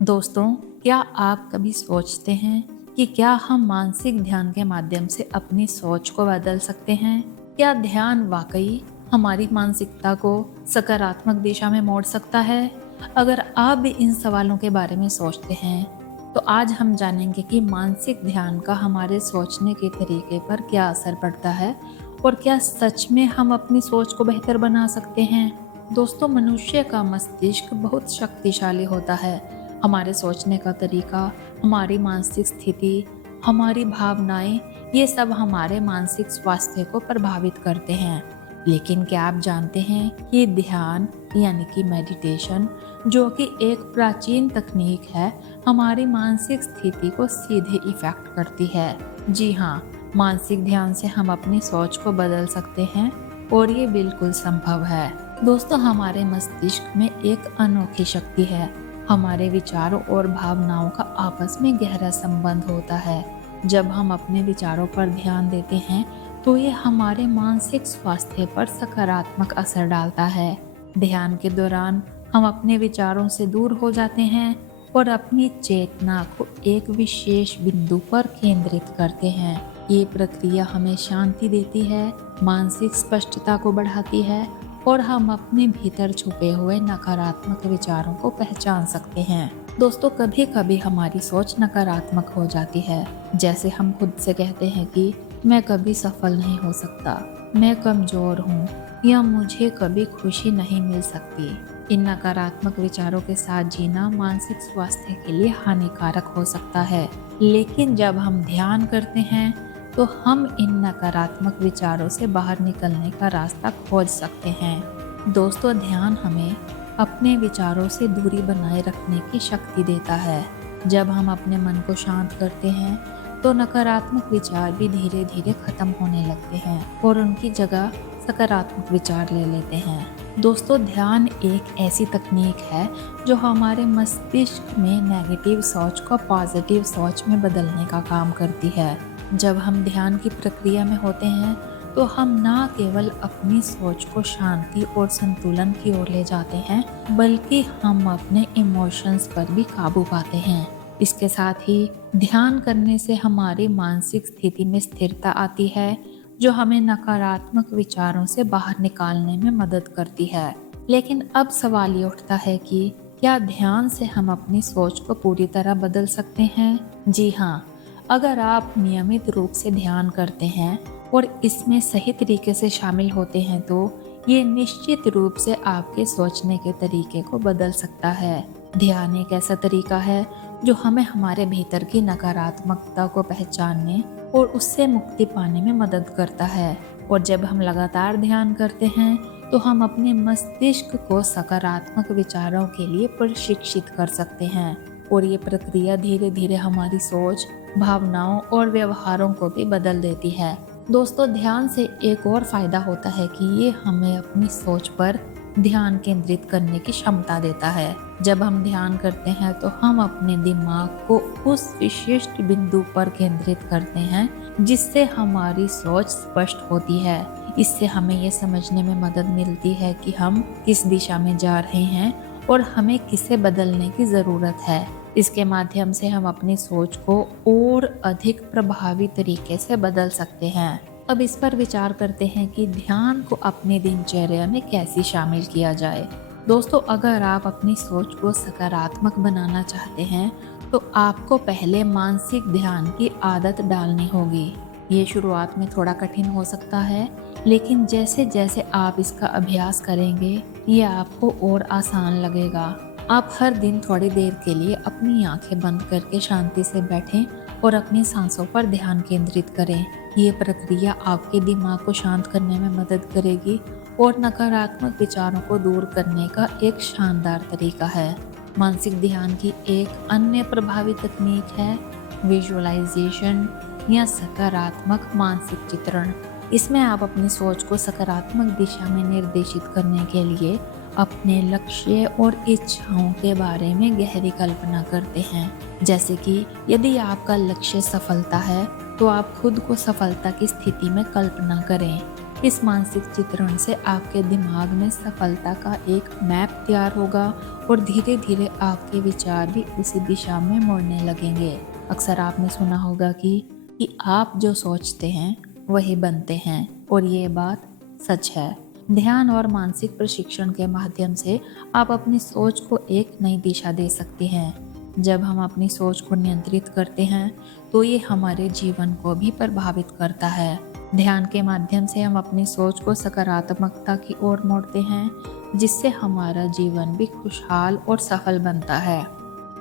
दोस्तों, क्या आप कभी सोचते हैं कि क्या हम मानसिक ध्यान के माध्यम से अपनी सोच को बदल सकते हैं? क्या ध्यान वाकई हमारी मानसिकता को सकारात्मक दिशा में मोड़ सकता है? अगर आप भी इन सवालों के बारे में सोचते हैं, तो आज हम जानेंगे कि मानसिक ध्यान का हमारे सोचने के तरीके पर क्या असर पड़ता है और क्या सच में हम अपनी सोच को बेहतर बना सकते हैं। दोस्तों, मनुष्य का मस्तिष्क बहुत शक्तिशाली होता है। हमारे सोचने का तरीका, हमारी मानसिक स्थिति, हमारी भावनाएं, ये सब हमारे मानसिक स्वास्थ्य को प्रभावित करते हैं। लेकिन क्या आप जानते हैं कि ध्यान यानी कि मेडिटेशन, जो कि एक प्राचीन तकनीक है, हमारी मानसिक स्थिति को सीधे इफेक्ट करती है। जी हाँ, मानसिक ध्यान से हम अपनी सोच को बदल सकते हैं और ये बिल्कुल संभव है। दोस्तों, हमारे मस्तिष्क में एक अनोखी शक्ति है। हमारे विचारों और भावनाओं का आपस में गहरा संबंध होता है। जब हम अपने विचारों पर ध्यान देते हैं, तो ये हमारे मानसिक स्वास्थ्य पर सकारात्मक असर डालता है। ध्यान के दौरान हम अपने विचारों से दूर हो जाते हैं और अपनी चेतना को एक विशेष बिंदु पर केंद्रित करते हैं। ये प्रक्रिया हमें शांति देती है, मानसिक स्पष्टता को बढ़ाती है और हम अपने भीतर छुपे हुए नकारात्मक विचारों को पहचान सकते हैं। दोस्तों, कभी कभी हमारी सोच नकारात्मक हो जाती है। जैसे हम खुद से कहते हैं कि मैं कभी सफल नहीं हो सकता, मैं कमजोर हूँ, या मुझे कभी खुशी नहीं मिल सकती। इन नकारात्मक विचारों के साथ जीना मानसिक स्वास्थ्य के लिए हानिकारक हो सकता है। लेकिन जब हम ध्यान करते हैं, तो हम इन नकारात्मक विचारों से बाहर निकलने का रास्ता खोज सकते हैं। दोस्तों, ध्यान हमें अपने विचारों से दूरी बनाए रखने की शक्ति देता है। जब हम अपने मन को शांत करते हैं, तो नकारात्मक विचार भी धीरे धीरे खत्म होने लगते हैं और उनकी जगह सकारात्मक विचार ले लेते हैं। दोस्तों, ध्यान एक ऐसी तकनीक है जो हमारे मस्तिष्क में नेगेटिव सोच को पॉजिटिव सोच में बदलने का काम करती है। जब हम ध्यान की प्रक्रिया में होते हैं, तो हम ना केवल अपनी सोच को शांति और संतुलन की ओर ले जाते हैं, बल्कि हम अपने इमोशंस पर भी काबू पाते हैं। इसके साथ ही ध्यान करने से हमारी मानसिक स्थिति में स्थिरता आती है, जो हमें नकारात्मक विचारों से बाहर निकालने में मदद करती है। लेकिन अब सवाल ये उठता है कि क्या ध्यान से हम अपनी सोच को पूरी तरह बदल सकते हैं? जी हाँ, अगर आप नियमित रूप से ध्यान करते हैं और इसमें सही तरीके से शामिल होते हैं, तो ये निश्चित रूप से आपके सोचने के तरीके को बदल सकता है। ध्यान एक ऐसा तरीका है जो हमें हमारे भीतर की नकारात्मकता को पहचानने और उससे मुक्ति पाने में मदद करता है। और जब हम लगातार ध्यान करते हैं, तो हम अपने मस्तिष्क को सकारात्मक विचारों के लिए प्रशिक्षित कर सकते हैं और ये प्रक्रिया धीरे धीरे हमारी सोच, भावनाओं और व्यवहारों को भी बदल देती है। दोस्तों, ध्यान से एक और फायदा होता है कि ये हमें अपनी सोच पर ध्यान केंद्रित करने की क्षमता देता है। जब हम ध्यान करते हैं, तो हम अपने दिमाग को उस विशिष्ट बिंदु पर केंद्रित करते हैं जिससे हमारी सोच स्पष्ट होती है। इससे हमें ये समझने में मदद मिलती है कि हम किस दिशा में जा रहे हैं और हमें किसे बदलने की ज़रूरत है। इसके माध्यम से हम अपनी सोच को और अधिक प्रभावी तरीके से बदल सकते हैं। अब इस पर विचार करते हैं कि ध्यान को अपनी दिनचर्या में कैसे शामिल किया जाए। दोस्तों, अगर आप अपनी सोच को सकारात्मक बनाना चाहते हैं, तो आपको पहले मानसिक ध्यान की आदत डालनी होगी। ये शुरुआत में थोड़ा कठिन हो सकता है, लेकिन जैसे जैसे आप इसका अभ्यास करेंगे, ये आपको और आसान लगेगा। आप हर दिन थोड़ी देर के लिए अपनी आंखें बंद करके शांति से बैठें और अपनी सांसों पर ध्यान केंद्रित करें। ये प्रक्रिया आपके दिमाग को शांत करने में मदद करेगी और नकारात्मक विचारों को दूर करने का एक शानदार तरीका है। मानसिक ध्यान की एक अन्य प्रभावी तकनीक है विजुअलाइजेशन या सकारात्मक मानसिक चित्रण। इसमें आप अपनी सोच को सकारात्मक दिशा में निर्देशित करने के लिए अपने लक्ष्य और इच्छाओं के बारे में गहरी कल्पना करते हैं। जैसे कि यदि आपका लक्ष्य सफलता है, तो आप खुद को सफलता की स्थिति में कल्पना करें। इस मानसिक चित्रण से आपके दिमाग में सफलता का एक मैप तैयार होगा और धीरे धीरे आपके विचार भी उसी दिशा में मुड़ने लगेंगे। अक्सर आपने सुना होगा कि आप जो सोचते हैं वही बनते हैं, और ये बात सच है। ध्यान और मानसिक प्रशिक्षण के माध्यम से आप अपनी सोच को एक नई दिशा दे सकते हैं। जब हम अपनी सोच को नियंत्रित करते हैं तो ये हमारे जीवन को भी प्रभावित करता है। ध्यान के माध्यम से हम अपनी सोच को सकारात्मकता की ओर मोड़ते हैं, जिससे हमारा जीवन भी खुशहाल और सफल बनता है।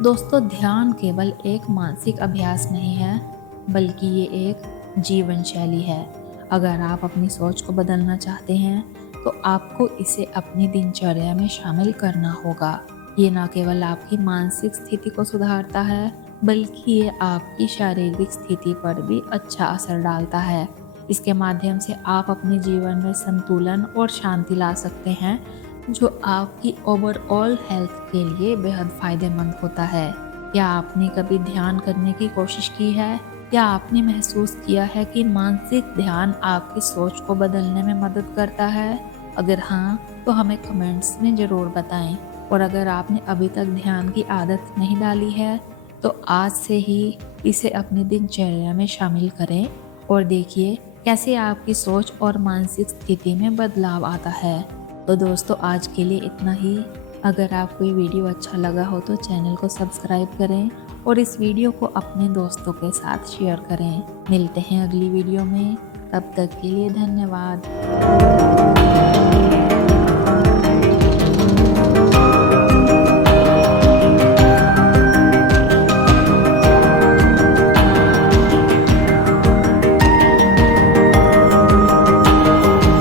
दोस्तों, ध्यान केवल एक मानसिक अभ्यास नहीं है, बल्कि ये एक जीवन शैली है। अगर आप अपनी सोच को बदलना चाहते हैं तो आपको इसे अपनी दिनचर्या में शामिल करना होगा। ये न केवल आपकी मानसिक स्थिति को सुधारता है, बल्कि ये आपकी शारीरिक स्थिति पर भी अच्छा असर डालता है। इसके माध्यम से आप अपने जीवन में संतुलन और शांति ला सकते हैं, जो आपकी ओवरऑल हेल्थ के लिए बेहद फायदेमंद होता है। क्या आपने कभी ध्यान करने की कोशिश की है, या आपने महसूस किया है कि मानसिक ध्यान आपकी सोच को बदलने में मदद करता है? अगर हाँ, तो हमें कमेंट्स में ज़रूर बताएं। और अगर आपने अभी तक ध्यान की आदत नहीं डाली है तो आज से ही इसे अपनी दिनचर्या में शामिल करें और देखिए कैसे आपकी सोच और मानसिक स्थिति में बदलाव आता है। तो दोस्तों, आज के लिए इतना ही। अगर आपको ये वीडियो अच्छा लगा हो तो चैनल को सब्सक्राइब करें और इस वीडियो को अपने दोस्तों के साथ शेयर करें। मिलते हैं अगली वीडियो में, तब तक के लिए धन्यवाद।